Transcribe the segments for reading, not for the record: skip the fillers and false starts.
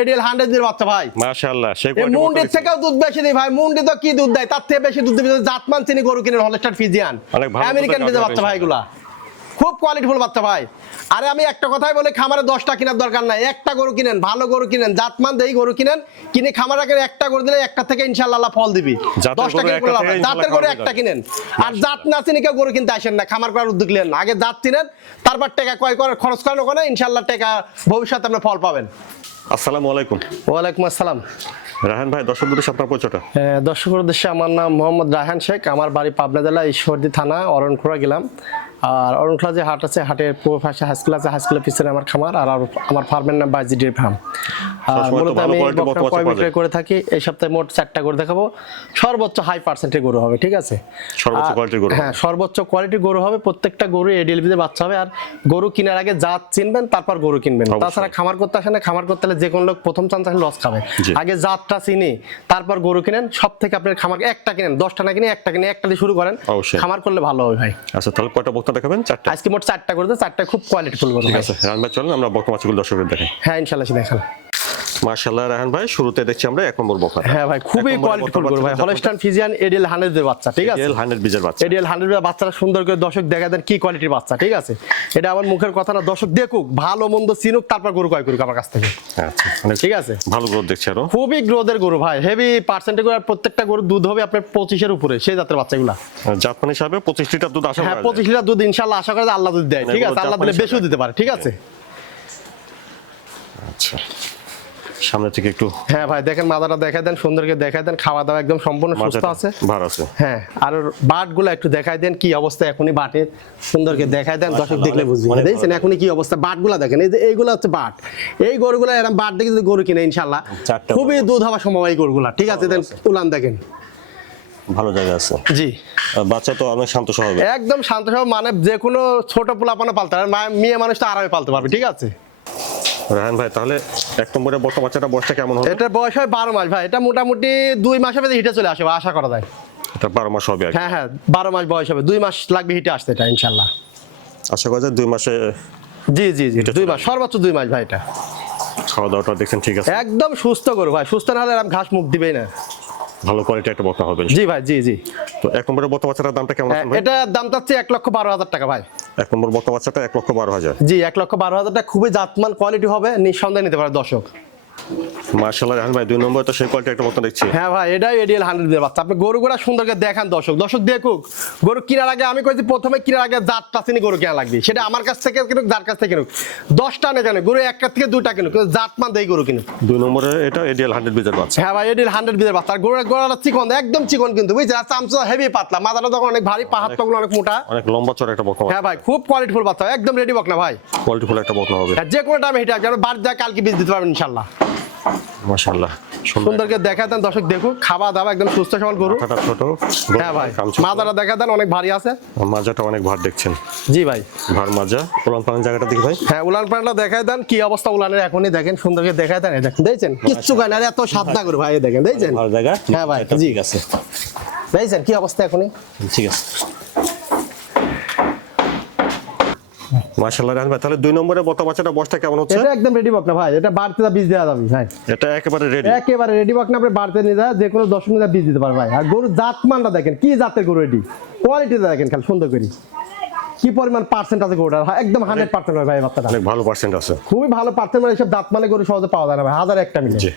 ADL 100 এর বাচ্চা ভাই মাশাআল্লাহ সেই মুন্ডির থেকেও দুধ বেশি দেয় ভাই। মুন্ডি তো কি দুধ দেয়, তার থেকে বেশি দুধ দেবে। জাতমান চিনি গরু কিনেন, হলস্টাইন ফ্রিজিয়ান, আমেরিকান বিজের বাচ্চা ভাই, এগুলা খুব কোয়ালিটিফুল বাচ্চা ভাই। আরে আমি একটা কথাই বলি, খামারে 10টা কেনার দরকার নাই, একটা গরু কিনেন, ভালো গরু কিনেন, জাতমান দেই গরু কিনেন, কিনে খামারে একটা গরু দিলে একটা থেকে ইনশাআল্লাহ আল্লাহ ফল দিবি। 10টা কিনে জাতের গরু একটা কিনেন, আর জাত না চিনি কেউ গরু কিনতে আসেন না, খামার করার উদ্যোগ নেন। আগে জাত চিনেন, তারপর টাকা কয় করে খরচ করেন, ওখানে ইনশাআল্লাহ টাকা ভবিষ্যতে আপনি ফল পাবেন। আসসালামু আলাইকুম। ওয়ালাইকুম আসসালাম। রায়হান ভাই, দর্শকদের সাথে আপনার পরিচয়টা। দর্শকের উদ্দেশ্যে আমার নাম মোহাম্মদ রায়হান শেখ, আমার বাড়ি পাবনা জেলা ঈশ্বরদী থানা অরণখোলা গেলাম। আর অরণখোলা যে হাট আছে, হাটের পূর্ব পাশে হাই স্কুল আছে, হাই স্কুলের পিছনে আমার খামার, আর আমার ফার্মের নাম বাইজি ডেয়ারি ফার্ম। আর মূলত আমি কয় বিক্রয় করে থাকি। এই সপ্তাহে মোট 4টা গরু দেখাবো। সর্বোচ্চ হাই পার্সেন্টের গরু হবে, ঠিক আছে? সর্বোচ্চ কোয়ালিটির গরু। হ্যাঁ, সর্বোচ্চ কোয়ালিটির গরু হবে। প্রত্যেকটা গরু এডিএলবিতে বাচ্চা হবে। আর গরু কেনার আগে জাত চিনবেন, তারপর গরু কিনবেন। তাছাড়া খামার করতে আসে না, খামার করতে হলে যে কোনো লোক প্রথম চান্স আসলে লস খাবে। আগে জাতটা চিনি, তারপর গরু কিনেন। সব থেকে আপনার খামার একটা কিনেন, 10টা না কিনে একটা কিনে, একটা দিয়ে শুরু করেন, খামার করলে ভালো হবে ভাই। আচ্ছা, তাহলে কয়টা বক্তা দেখাবেন? 4টা। আজকে মোট 4টা করে দেব, 4টা খুব কোয়ালিটিফুল গরু। ঠিক আছে রায়হান ভাই, চলুন আমরা বক্তা মাছগুলো দর্শকদের দেখাই। হ্যাঁ ইনশাআল্লাহ দেখান। মাশাআল্লাহ রায়হান ভাই, শুরুতে দেখছি আমরা 1 নম্বর বক্তা। হ্যাঁ ভাই, খুবই কোয়ালিটিফুল গরু ভাই, হলস্টাইন ফ্রিজিয়ান এডিএল 100 এর বাচ্চা, ঠিক আছে? এডিএল 100 বীজের বাচ্চা। এডিএল 100 এর বাচ্চাটা সুন্দর করে দর্শক দেখা দেন কি কোয়ালিটির বাচ্চা, ঠিক আছে? এটা আমার মুখের কথা না, দর্শক দেখুক, ভালো মন্দ চিনুক, তারপর গরু ক্রয় করুক আমার কাছ থেকে। আচ্ছা, ঠিক আছে? ভালো গ্রোথ দেখছি আরো। খুবই গ্রোথের গরু ভাই, হেভি পার্সেন্টেজ গরু। আর প্রত্যেকটা গরু দুধ হবে আপনার 25 এর উপরে, সেই জাতের বাচ্চাগুলা। জাতমান হিসাবে 25 লিটার দুধ আশা করা যায়। হ্যাঁ 25 লিটার দুধ ইনশাআল্লাহ আশা করা যায়, আল্লাহ দুধ দেয়, ঠিক আছে? আল্লাহ দিলে বেশিও দিতে পারে, ঠিক আছে? আচ্ছা, সামনে থেকে একটু। হ্যাঁ ভাই দেখেন, মাদাটা দেখাই দেন, সুন্দরকে দেখাই দেন, খাওয়া দাওয়া একদম সম্পূর্ণ সুস্থ আছে, ভার আছে। হ্যাঁ। আর বাটগুলো একটু দেখাই দেন কি অবস্থা এখনই বাটের, সুন্দরকে দেখাই দেন, দর্শক দেখলে বুঝবে। দেখছেন এখনই কি অবস্থা, বাটগুলো দেখেন, এই যে এইগুলো হচ্ছে বাট। এই গরুগুলো এরকম বাট দেখে যদি গরু কিনে ইনশাআল্লাহ খুবই দুধ হওয়ার সম্ভাবনা এই গরুগুলা, ঠিক আছে? দেন উলান দেখেন, ভালো জায়গা আছে। জি, বাচ্চা তো অনেক শান্ত স্বভাব, একদম শান্ত স্বভাব। মানে যে কোনো ছোট পোলাপানা পালতে পারে, মেয়ে মানুষ তো আরামে পালতে পারবে, ঠিক আছে? রায়হান ভাই, তাহলে 1 নম্বরে বর্তমান বাচ্চাটা বয়সটা কেমন হবে? এটা বয়স হয় 12 মাস ভাই। এটা মোটামুটি 2 মাসের মধ্যে হিটে চলে আসবে আশা করা যায়। এটা 12 মাস হবে। হ্যাঁ হ্যাঁ, 12 মাস বয়স হবে, 2 মাস লাগবে হিটে আসতে এটা ইনশাআল্লাহ। আশা করা যায় 2 মাসে। জি জি জি, 2 মাস, সর্বোচ্চ 2 মাস ভাই। এটা খাওয়া দাওয়াটা দেখছেন ঠিক আছে? একদম সুস্থ গরু ভাই, সুস্থ না হলে এরকম ঘাস মুখ দিবেই না। ভালো কোয়ালিটি একটা বক্তা হবে। জি ভাই, জি জি। তো 1 নম্বরে বক্তা বাচ্চাটার দামটা কেমন আছে ভাই? এটা দাম চাচ্ছে 1,12,000 টাকা ভাই। 1 নম্বর বক্তা বাচ্চাটা 1,12,000। জি, 1,12,000 টাকা, খুবই জাতমান কোয়ালিটি হবে, নিঃসন্দেহে নিতে পারে দর্শক। মাশাআল্লাহ রায়হান ভাই, 2 নম্বরে তো সেই কোয়ালিটি একটা বক্তা দেখছি। হ্যাঁ ভাই, এটাই এডিএল 100 এর বাচ্চা। আপনি গরুগুলা সুন্দরকে দেখান দর্শক, দর্শক দেখুক। গরু কেনার আগে আমি কইছি, প্রথমে কেনার আগে জাতটা চিনি গরু কেনা লাগবে। সেটা আমার কাছ থেকে কিনুক, যার কাছ থেকে কিনুক, 10টা না কেন, গরু একটা থেকে 2টা কিনুক, কিন্তু জাতমান দেই গরু কিনুক। 2 নম্বরে এটা এডিএল 100 বীজের বাচ্চা। হ্যাঁ ভাই, এডিএল 100 বীজের বাচ্চা। আর গোড়াটা চিকন, একদম চিকন কিন্তু, বুঝছেন? আর চামচা হেভি পাতলা, মাথাটা তখন অনেক ভারী, পাহাড় পাগুলো অনেক মোটা, অনেক লম্বা চড়া একটা বক্তা। হ্যাঁ ভাই, খুব কোয়ালিটিফুল বাচ্চা, একদম রেডি বকনা ভাই, কোয়ালিটিফুল একটা বক্তা হবে। যে কোনো টাইমে হিটে আসবে, বার যা কালকে বীজ দিতে পারবেন ইনশাআল্লাহ। মাশাআল্লাহ, সুন্দরকে দেখা দেন দর্শক দেখুক, খাওয়া দাওয়া একদম সুস্থ সবল গরু। মাথাটা ছোট। হ্যাঁ ভাই, মাজাটা দেখা দেন, অনেক ভারী আছে। মাজাটা অনেক ভার দেখছেন। জি ভাই, ভার মাজা। উলান পালান জায়গাটা দেখি ভাই। হ্যাঁ, উলান পালানটা দেখায় দেন কি অবস্থা উলানের এখনই দেখেন, সুন্দরকে দেখায় দেন। দেখেন, দেখছেন কিচ্ছু গায় না, এত সাদা গরু ভাই, দেখেন দেখছেন। ভালো জায়গা। হ্যাঁ ভাই, জি ঠিক আছে, দেখছেন কি অবস্থা এখনই। ঠিক আছে। মাশাআল্লাহ রায়হান ভাই, তাহলে 2 নম্বরে বক্তা বাচ্চাটা বয়সটা কেমন হচ্ছে? এটা একদম রেডি বকনা ভাই, এটা বাড়তে বীজ দেওয়া যাবে ভাই। এটা একেবারে রেডি, একেবারে রেডি বকনা। আপনি বাড়তে নিয়ে যা, যে কোনো 10 মিনিট বীজ দিতে পারবে ভাই। আর গরু জাতমানটা দেখেন, কি জাতের গরু, রেডি কোয়ালিটিটা দেখেন খালি সুন্দর করে, কি পরিমাণ পার্সেন্ট আছে গরুটার, একদম 100% ভাই বাচ্চাটা। অনেক ভালো পার্সেন্ট আছে, খুবই ভালো পার্সেন্ট। মানে এইসব দাঁত মানে গরু সহজে পাওয়া যায় না ভাই, 1000 একটা মিলে। জি।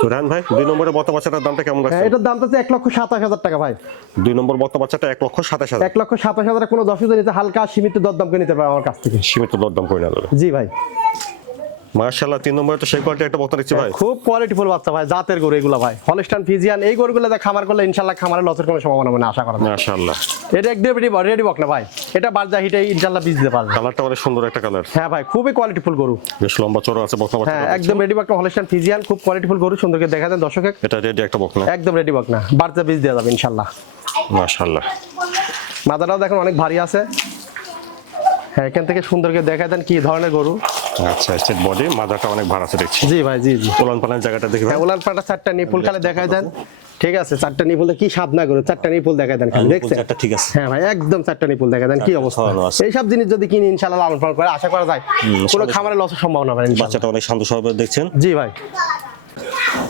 তো রায়হান ভাই, 2 নম্বরে বক্তা বাচ্চাটার দামটা কেমন রাখছেন? এটার দাম হচ্ছে 1,27,000 টাকা ভাই। 2 নম্বর বক্তা বাচ্চাটা 1,27,000। 1,27,000 কোনো 10 হাজার নিতে, হালকা সীমিত দরদাম করে নিতে পারে আমার কাছ থেকে। সীমিত দরদাম করে নেওয়া যাবে। জি ভাই, মাশাআল্লাহ, 3 নম্বরে তো সেই কোয়ালিটি একটা বক্তা দেখছি ভাই। খুব কোয়ালিটিফুল বাচ্চা ভাই, জাতের গরু এগুলা ভাই, হলস্টাইন ফ্রিজিয়ান। এই গরুগুলো খামার করলে ইনশাআল্লাহ খামারে লসের কোনো সম্ভাবনা হবে না আশা করা যায়। মাশাআল্লাহ, এটা একদম রেডি বক না ভাই, এটা বারজা হিটে ইনশাআল্লাহ বীজ দিতে পারবে। কালারটা অনেক সুন্দর একটা কালার। হ্যাঁ ভাই, খুবই কোয়ালিটিফুল গরু, বেশ লম্বা চড়া আছে বক্তা বাচ্চা। হ্যাঁ একদম রেডি বক না, হলস্টাইন ফ্রিজিয়ান, খুব কোয়ালিটিফুল গরু। সুন্দরকে দেখা দেন দর্শকে, এটা রেডি একটা বক্তা, একদম রেডি বক না, বারজা বীজ দেওয়া যাবে ইনশাআল্লাহ। মাশাআল্লাহ, মাথাটাও দেখেন অনেক ভারী আছে। হ্যাঁ, এখান থেকে সুন্দরকে দেখা দেন কি ধরনের গরু। আচ্ছা, স্ট্রেট বডি, মাজাটা অনেক ভার আছে দেখছি। জি ভাই, জি জি। উলান পালান জায়গাটা দেখি ভাই। উলান পালানটা 4টা নিপুল খালে দেখায় দেন, ঠিক আছে, চারটা নিপুল কি স্বাদ না করে চারটা নিপুল দেখায় দেন, দেখছেন? চারটা ঠিক আছে। হ্যাঁ ভাই, একদম চারটা নিপুল দেখায় দেন, কি অবস্থা। এইসব জিনিস যদি কিনি ইনশাআল্লাহ লালন পালন করে আশা করা যায় কোনো খামারে লসের সম্ভাবনা হবে ইনশাআল্লাহ। বাচ্চাটা অনেক শান্ত স্বভাবের দেখছেন। জি ভাই,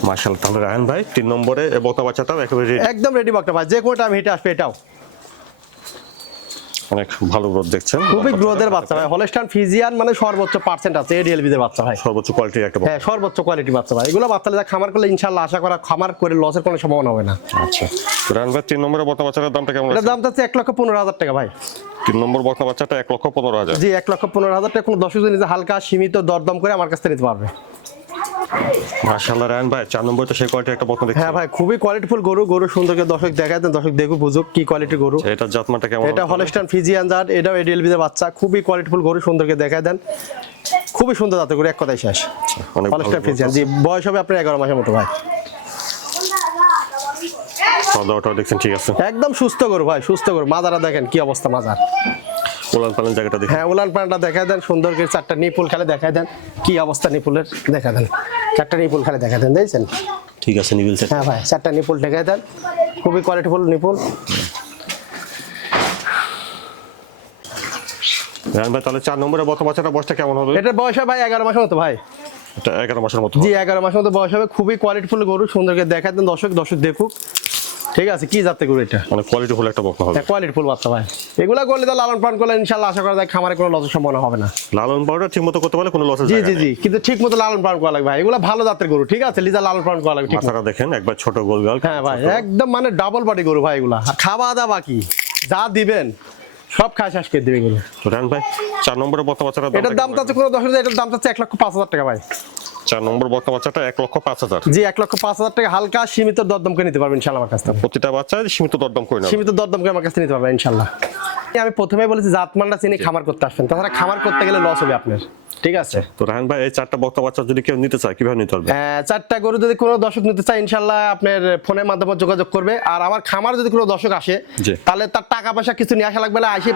মাশাআল্লাহ। তাহলে রায়হান ভাই 3 নম্বরে এই বকনা বাচ্চাটাও একেবারে ready। একদম রেডি বকনা ভাই, যে কোনো টাইম হিটে আসবে। এটাও অনেক ভালো গ্রোথ দেখছেন, খুবই গ্রোথের বাচ্চা ভাই। হলস্টাইন ফ্রিজিয়ান মানে সর্বোচ্চ পার্সেন্ট আছে এডিএলবি দের বাচ্চা ভাই, সর্বোচ্চ কোয়ালিটির একটা হ্যাঁ সর্বোচ্চ কোয়ালিটি বাচ্চা ভাই। এগুলো বাচ্চা যা খামার করলে ইনশাআল্লাহ আশা করা খামার করে লসের কোনো সম্ভাবনা হবে না। আচ্ছা, রায়হান ভাই 3 নম্বরে বকনা বাচ্চাটার দামটা কেমন এটার আছে? দাম চাচ্ছে 1,15,000 টাকা ভাই। 3 নম্বর বকনা বাচ্চাটা 1,15,000। জি, 1,15,000 টাকা। কোনো দর্শক যদি হালকা সীমিত দরদাম করে আমার কাছ থেকে নিতে পারবে। মাশাআল্লাহ রায়হান ভাই 4 নম্বরে তো সেই কোয়ালিটির একটা বকনা দেখছি। হ্যাঁ ভাই, খুবই কোয়ালিটিফুল গরু। গরু সুন্দরকে দর্শক দেখায় দেন, দর্শক দেখুক বুঝুক কি কোয়ালিটির গরু। এটা জাতমানটা কেমন? এটা হলস্টাইন ফ্রিজিয়ান জাত, এটাও এডিএলবি দের বাচ্চা। খুবই কোয়ালিটিফুল গরু, সুন্দরকে দেখায় দেন, খুবই সুন্দর জাতের গরু, এক কথাই শেষ। অনেক ভালো হলস্টাইন ফ্রিজিয়ান, জি বয়স হবে আপনার 11 মাসের মতো ভাই। খাওয়া-দাওয়াটা দেখছেন ঠিক আছে? একদম সুস্থ গরু ভাই, সুস্থ গরু। মাজারা দেখেন কি অবস্থা মাজার। উলান পালান জায়গাটা দেখেন। হ্যাঁ, উলান পালানটা দেখায় দেন, সুন্দর করে চারটা নিপুল খালে দেখায় দেন, কি অবস্থা নিপুলের দেখা দেন। চারটা নিপুল খালে দেখা দেন, দেখছেন? ঠিক আছে, নিবিল স্যার। হ্যাঁ ভাই, চারটা নিপুল দেখায় দেন, খুবই কোয়ালিটিফুল নিপুল। রায়হান ভাই তাহলে 4 নম্বরে বকনা বাচ্চাটার বয়সটা কেমন হবে? এটার বয়স হয় ভাই 11 মাসের মতো ভাই। এটা 11 মাসের মতো। জি, 11 মাসের মতো বয়স হবে। খুবই কোয়ালিটিফুল গরু, সুন্দরকে দেখায় দেন, দর্শক দেখুক। ঠিক আছে, কি জাতের গরু এটা? মানে কোয়ালিটিফুল একটা বকনা হবে। কোয়ালিটিফুল বাচ্চা ভাই। এগুলা করলে তো লালন পালন করলে ইনশাআল্লাহ আশা করা যায় খামারে কোনো লসের সম্ভাবনা হবে না। লালন পালনটা ঠিকমতো করতে পারলে কোনো লসের জি জায়গা জি নেই। জি, কিন্তু ঠিক মতো লালন পালন করা লাগবে ভাই। এগুলা ভালো জাতের গরু, ঠিক আছে, লিজা লালন পালন করা লাগবে ঠিক মতো। মাথাটা দেখেন একবার ছোট গোলগাল। হ্যাঁ ভাই, একদম মানে ডাবল বডি গরু ভাই এগুলা। আর খাওয়া দাওয়া বাকি যা দিবেন সব খায় শেষ করে দিবে এগুলো। রায়হান ভাই 4 নম্বরে বকনা বাচ্চাটার এটার দাম চাচ্ছে কোনো দর্শক, এটার দাম চাচ্ছে 1,05,000 টাকা ভাই। 4 নম্বর বকনা বাচ্চাটা 1,05,000। জি, 1,05,000 টাকা হালকা সীমিত দরদাম করে নিতে পারবেন ইনশাআল্লাহ আমার কাছ থেকে। প্রতিটা বাচ্চা সীমিত দরদাম করে নেবে। সীমিত দরদাম করে আমার কাছ থেকে নিতে পারবেন ইনশাআল্লাহ। আমি প্রথমেই বলেছি জাতমানটা চিনি খামার করতে আসবেন, তাছাড়া খামার করতে গেলে লস হবে আপনার, ঠিক আছে? তো রায়হান ভাই এই 4টা বকনা বাচ্চা যদি কেউ নিতে চায় কিভাবে নিতে পারবে? চারটা গরু যদি কোনো দর্শক নিতে চায় ইনশাআল্লাহ আপনার ফোনের মাধ্যমে যোগাযোগ করবে। আর আমার খামার যদি কোনো দর্শক আসে জি। তাহলে তার টাকা পয়সা কিছু নিয়ে আসা লাগবে না। আসে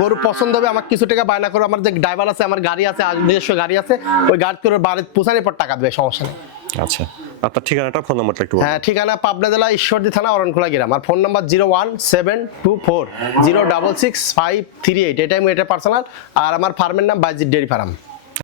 গরু পছন্দ হবে, আমার কিছু টাকা বায়না করে, আমার যে ড্রাইভার আছে, আমার গাড়ি আছে, নিজস্ব গাড়ি আছে, ওই গাড়ি করে বাড়ি পৌঁছানোর পর টাকা দেবে, সমস্যা নেই। আচ্ছা, আপনার ঠিকানাটা ফোন নাম্বারটা একটু বলুন। হ্যাঁ, ঠিকানা পাবনা জেলা ঈশ্বরদী থানা অরণখোলা গ্রাম। আর ফোন নাম্বার 01724 066 538। এটা পার্সোনাল। আর আমার ফার্মের নাম বাইজিৎ ডেয়ারি ফার্ম।